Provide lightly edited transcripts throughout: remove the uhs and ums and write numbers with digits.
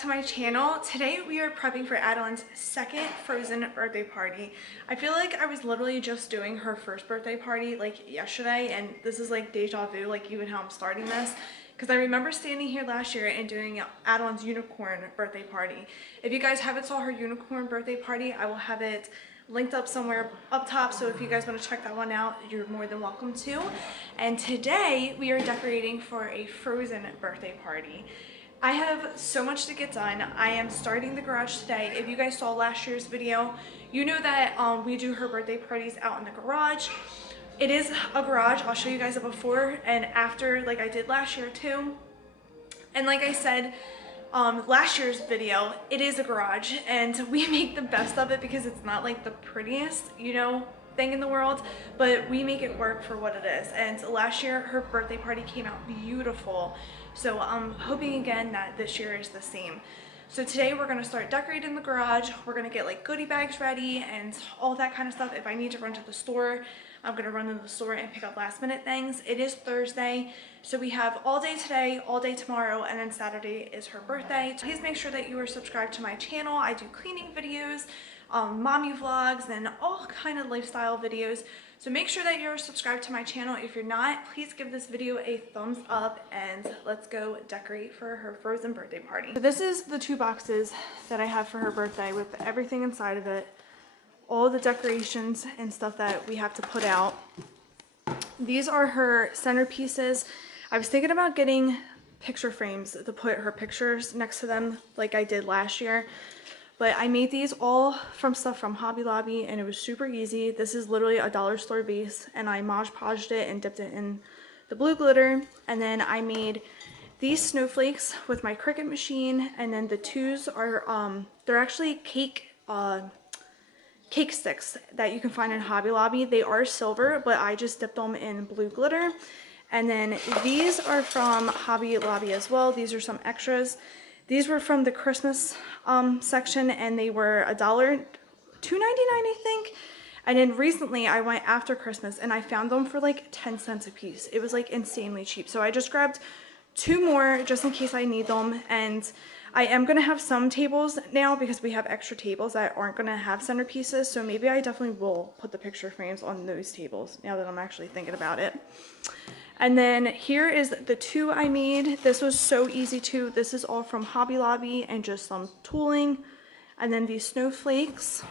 to my channel. Today we are prepping for Adalynne's second Frozen birthday party. I feel like I was literally just doing her first birthday party like yesterday, and this is like deja vu, like even how I'm starting this, because I remember standing here last year and doing Adalynne's unicorn birthday party. If you guys haven't saw her unicorn birthday party, I will have it linked up somewhere up top, so if you guys want to check that one out, you're more than welcome to. And today we are decorating for a Frozen birthday party. I have so much to get done. I am starting the garage today. If you guys saw last year's video, you know that we do her birthday parties out in the garage. It is a garage. I'll show you guys a before and after, like I did last year too. And like I said, last year's video, it is a garage, and we make the best of it because it's not like the prettiest, you know, thing in the world, but we make it work for what it is. And last year her birthday party came out beautiful, so I'm hoping again that this year is the same. So today we're going to start decorating the garage. We're going to get like goodie bags ready and all that kind of stuff. If I need to run to the store, I'm going to run into the store and pick up last minute things. It is Thursday, so we have all day today, all day tomorrow, and then Saturday is her birthday. Please make sure that you are subscribed to my channel. I do cleaning videos, mommy vlogs, and all kind of lifestyle videos. So make sure that you're subscribed to my channel. If you're not, please give this video a thumbs up, and let's go decorate for her Frozen birthday party. So this is the 2 boxes that I have for her birthday with everything inside of it. All the decorations and stuff that we have to put out. These are her centerpieces. I was thinking about getting picture frames to put her pictures next to them like I did last year. But I made these all from stuff from Hobby Lobby, and it was super easy. This is literally a dollar store base, and I Mod Podged it and dipped it in the blue glitter. And then I made these snowflakes with my Cricut machine, and then the 2s are they're actually cake sticks that you can find in Hobby Lobby. They are silver, but I just dipped them in blue glitter. And then these are from Hobby Lobby as well. These are some extras. These were from the Christmas section, and they were $2.99, I think. And then recently I went after Christmas and I found them for like 10 cents a piece. It was like insanely cheap. So I just grabbed 2 more just in case I need them. And I am going to have some tables now because we have extra tables that aren't going to have centerpieces. So maybe I definitely will put the picture frames on those tables now that I'm actually thinking about it. And then here is the 2 I made. This was so easy too. This is all from Hobby Lobby and just some tooling. And then these snowflakes.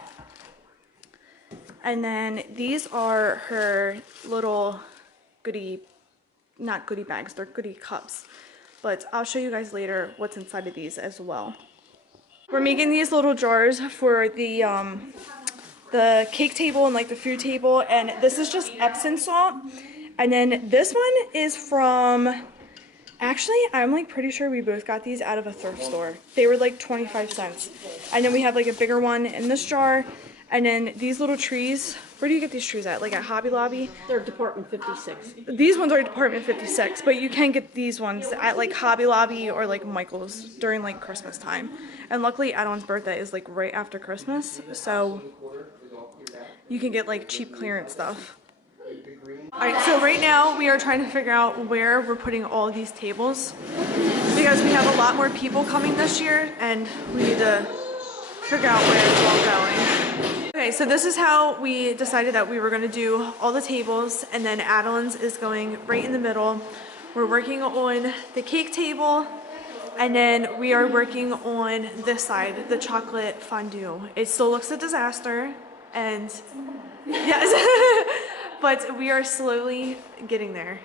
And then these are her little goodie, not goodie bags, they're goodie cups. But I'll show you guys later what's inside of these as well. We're making these little jars for the cake table and like the food table. And this is just Epsom salt. And then this one is from, actually, I'm like pretty sure we both got these out of a thrift store. They were like 25 cents. And then we have like a bigger one in this jar. And then these little trees, where do you get these trees at? Like at Hobby Lobby? They're Department 56. These ones are Department 56, but you can get these ones at like Hobby Lobby or like Michael's during like Christmas time. And luckily Adalynne's birthday is like right after Christmas, so you can get like cheap clearance stuff. Alright, so right now we are trying to figure out where we're putting all these tables because we have a lot more people coming this year and we need to figure out where it's all going. Okay, so this is how we decided that we were going to do all the tables, and then Adalynne's is going right in the middle. We're working on the cake table, and then we are working on this side, the chocolate fondue. It still looks a disaster, and yes, but we are slowly getting there.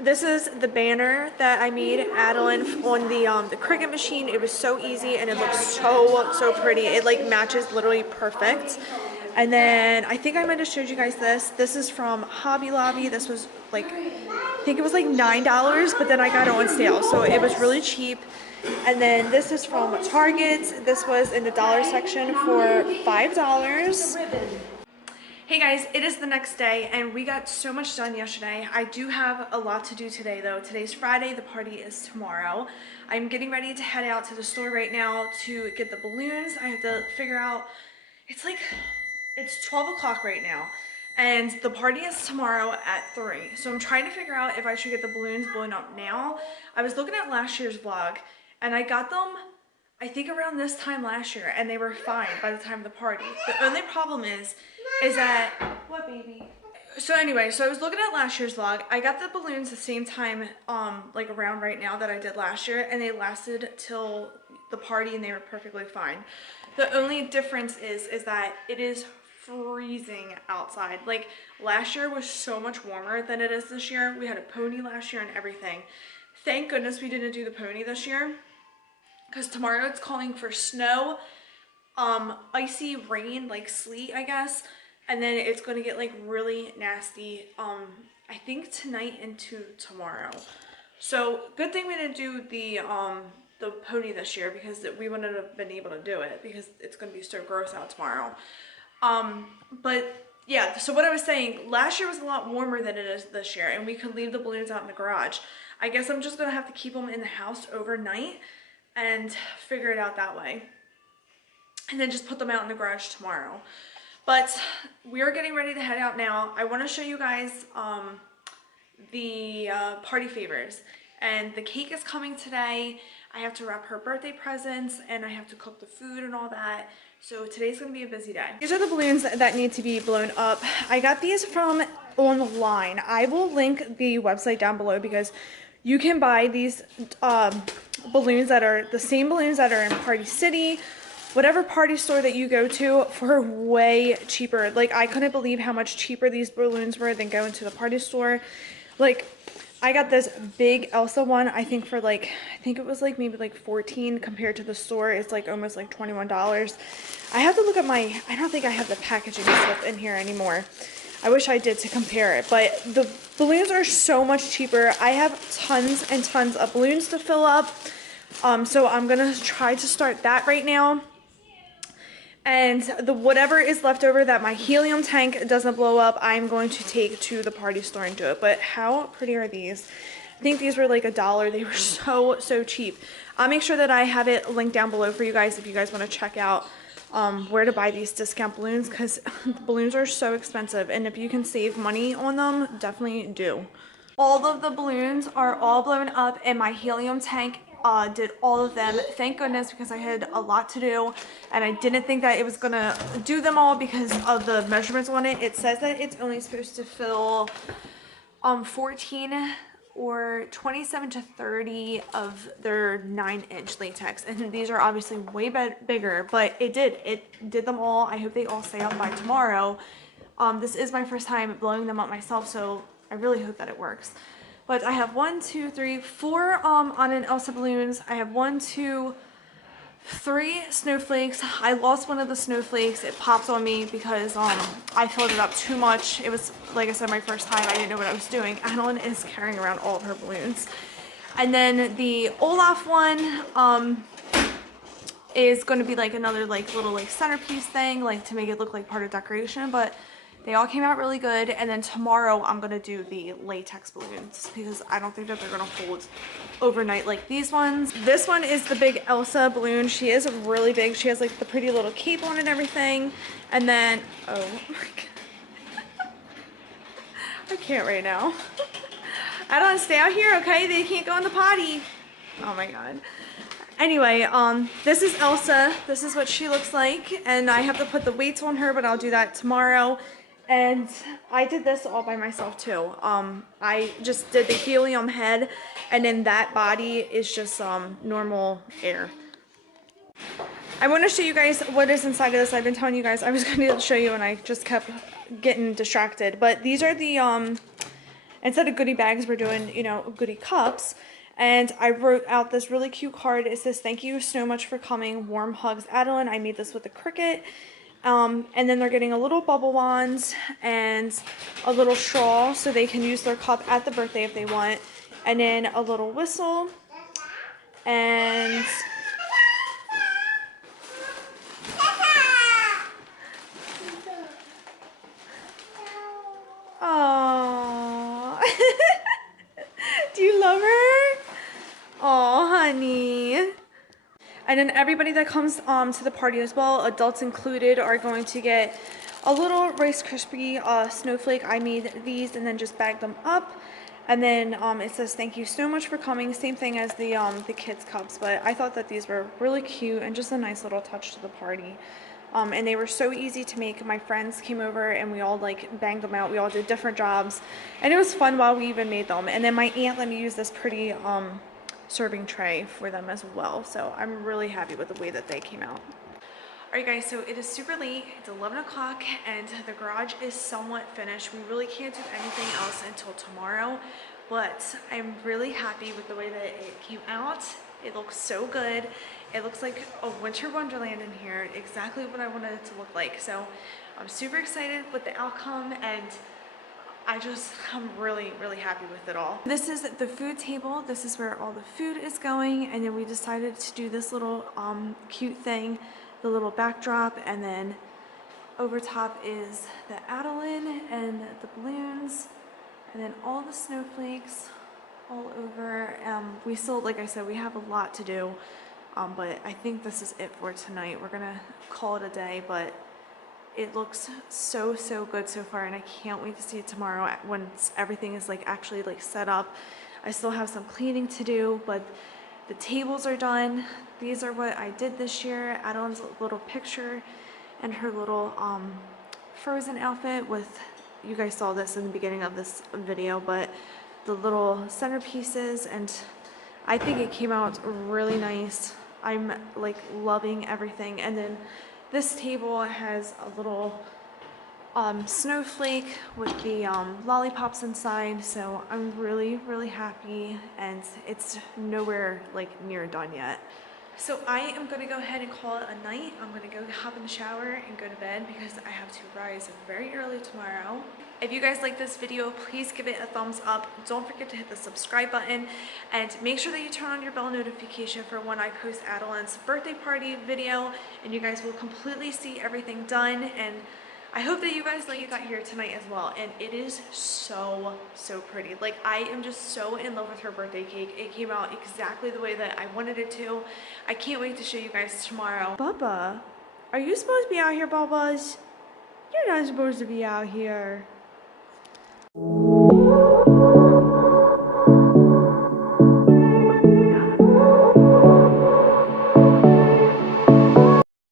This is the banner that I made Adalynne on the Cricut machine. It was so easy and it looks so pretty. It like matches literally perfect. And then I think I might have showed you guys this. This is from Hobby Lobby. This was like, I think it was like $9, but then I got it on sale, so it was really cheap. And then this is from Target. This was in the dollar section for $5. Hey guys, it is the next day and we got so much done yesterday. I do have a lot to do today though. Today's Friday, the party is tomorrow. I'm getting ready to head out to the store right now to get the balloons. I have to figure out, it's 12 o'clock right now and the party is tomorrow at 3. So I'm trying to figure out if I should get the balloons blown up now. I was looking at last year's vlog and I got them I think around this time last year, and they were fine by the time of the party. The only problem is that, what baby? So anyway, so I was looking at last year's vlog. I got the balloons the same time, like around right now that I did last year, and they lasted till the party and they were perfectly fine. The only difference is that it is freezing outside. Like last year was so much warmer than it is this year. We had a pony last year and everything. Thank goodness we didn't do the pony this year, because tomorrow it's calling for snow, icy rain, like sleet, I guess. And then it's going to get like really nasty, I think tonight into tomorrow. So good thing we didn't do the pony this year, because we wouldn't have been able to do it, because it's going to be so gross out tomorrow. But yeah, so what I was saying, last year was a lot warmer than it is this year, and we could leave the balloons out in the garage. I guess I'm just going to have to keep them in the house overnight and figure it out that way. And then just put them out in the garage tomorrow. But we are getting ready to head out now. I want to show you guys the party favors. And the cake is coming today. I have to wrap her birthday presents, and I have to cook the food and all that. So today's going to be a busy day. These are the balloons that need to be blown up. I got these from online. I will link the website down below, because you can buy these balloons that are the same balloons that are in Party City, whatever party store that you go to, for way cheaper. Like, I couldn't believe how much cheaper these balloons were than going to the party store. Like, I got this big Elsa one, I think for like, I think it was like maybe like $14, compared to the store it's like almost like $21. I have to look at my, I don't think I have the packaging stuff in here anymore. I wish I did to compare it, but the balloons are so much cheaper. I have tons and tons of balloons to fill up, so I'm gonna try to start that right now. And the whatever is left over that my helium tank doesn't blow up, I'm going to take to the party store and do it. But how pretty are these? I think these were like $1. They were so cheap. I'll make sure that I have it linked down below for you guys if you guys want to check out where to buy these discount balloons, because the balloons are so expensive, and if you can save money on them, definitely do. All of the balloons are all blown up, and my helium tank did all of them. Thank goodness, because I had a lot to do, and I didn't think that it was gonna do them all because of the measurements on it. It says that it's only supposed to fill 14 or 27 to 30 of their 9-inch latex, and these are obviously way bigger, but it did them all. I hope they all stay up by tomorrow. This is my first time blowing them up myself, so I really hope that it works. But I have 1, 2, 3, 4 on an Elsa balloons. I have 1, 2, 3 snowflakes. I lost one of the snowflakes. It popped on me because I filled it up too much. It was, like I said, my first time. I didn't know what I was doing. Adalynne is carrying around all of her balloons. And then the Olaf one is going to be like another like little like centerpiece thing, like to make it look like part of decoration. But they all came out really good. And then tomorrow I'm going to do the latex balloons because I don't think that they're going to hold overnight like these ones. This one is the big Elsa balloon. She is really big. She has like the pretty little cape on and everything. And then, oh my God. I can't right now. I don't stay out here, okay? They can't go in the potty. Oh my God. Anyway, this is Elsa. This is what she looks like. And I have to put the weights on her, but I'll do that tomorrow. And I did this all by myself too. I just did the helium head, and then that body is just normal air. I want to show you guys what is inside of this. I've been telling you guys I was going to show you, and I just kept getting distracted. But these are the, instead of goodie bags, we're doing, you know, goodie cups. And I wrote out this really cute card. It says, "Thank you so much for coming. Warm hugs, Adalynne." I made this with a Cricut. And then they're getting a little bubble wand and a little straw so they can use their cup at the birthday if they want. And then a little whistle. And aww. Do you love her? Oh, honey. And then everybody that comes to the party as well, adults included, are going to get a little Rice Krispie snowflake. I made these and then just bagged them up. And then it says thank you so much for coming. Same thing as the kids cups, but I thought that these were really cute and just a nice little touch to the party. And they were so easy to make. My friends came over and we all like banged them out. We all did different jobs, and it was fun while we even made them. And then my aunt let me use this pretty serving tray for them as well. So I'm really happy with the way that they came out. Alright guys, so it is super late, it's 11 o'clock and the garage is somewhat finished. We really can't do anything else until tomorrow, but I'm really happy with the way that it came out. It looks so good. It looks like a winter wonderland in here, exactly what I wanted it to look like. So I'm super excited with the outcome, and I'm really, really happy with it all. This is the food table. This is where all the food is going, and then we decided to do this little cute thing, the little backdrop, and then over top is the Adalynne and the balloons, and then all the snowflakes all over. We still, like I said, we have a lot to do, but I think this is it for tonight. We're gonna call it a day, but it looks so good so far, and I can't wait to see it tomorrow once everything is like actually like set up. I still have some cleaning to do, but the tables are done. These are what I did this year. Adalynne's little picture and her little Frozen outfit with, you guys saw this in the beginning of this video, but the little centerpieces, and I think it came out really nice. I'm like loving everything. And then this table has a little snowflake with the lollipops inside, so I'm really happy, and it's nowhere like near done yet. So I am going to go ahead and call it a night. I'm going to go hop in the shower and go to bed because I have to rise very early tomorrow. If you guys like this video, please give it a thumbs up. Don't forget to hit the subscribe button, and make sure that you turn on your bell notification for when I post Adalynne's birthday party video, and you guys will completely see everything done. And I hope that you guys like it got here tonight as well, and it is so pretty. Like, I am just so in love with her birthday cake. It came out exactly the way that I wanted it to. I can't wait to show you guys tomorrow. Bubba, are you supposed to be out here, Bubbas? You're not supposed to be out here.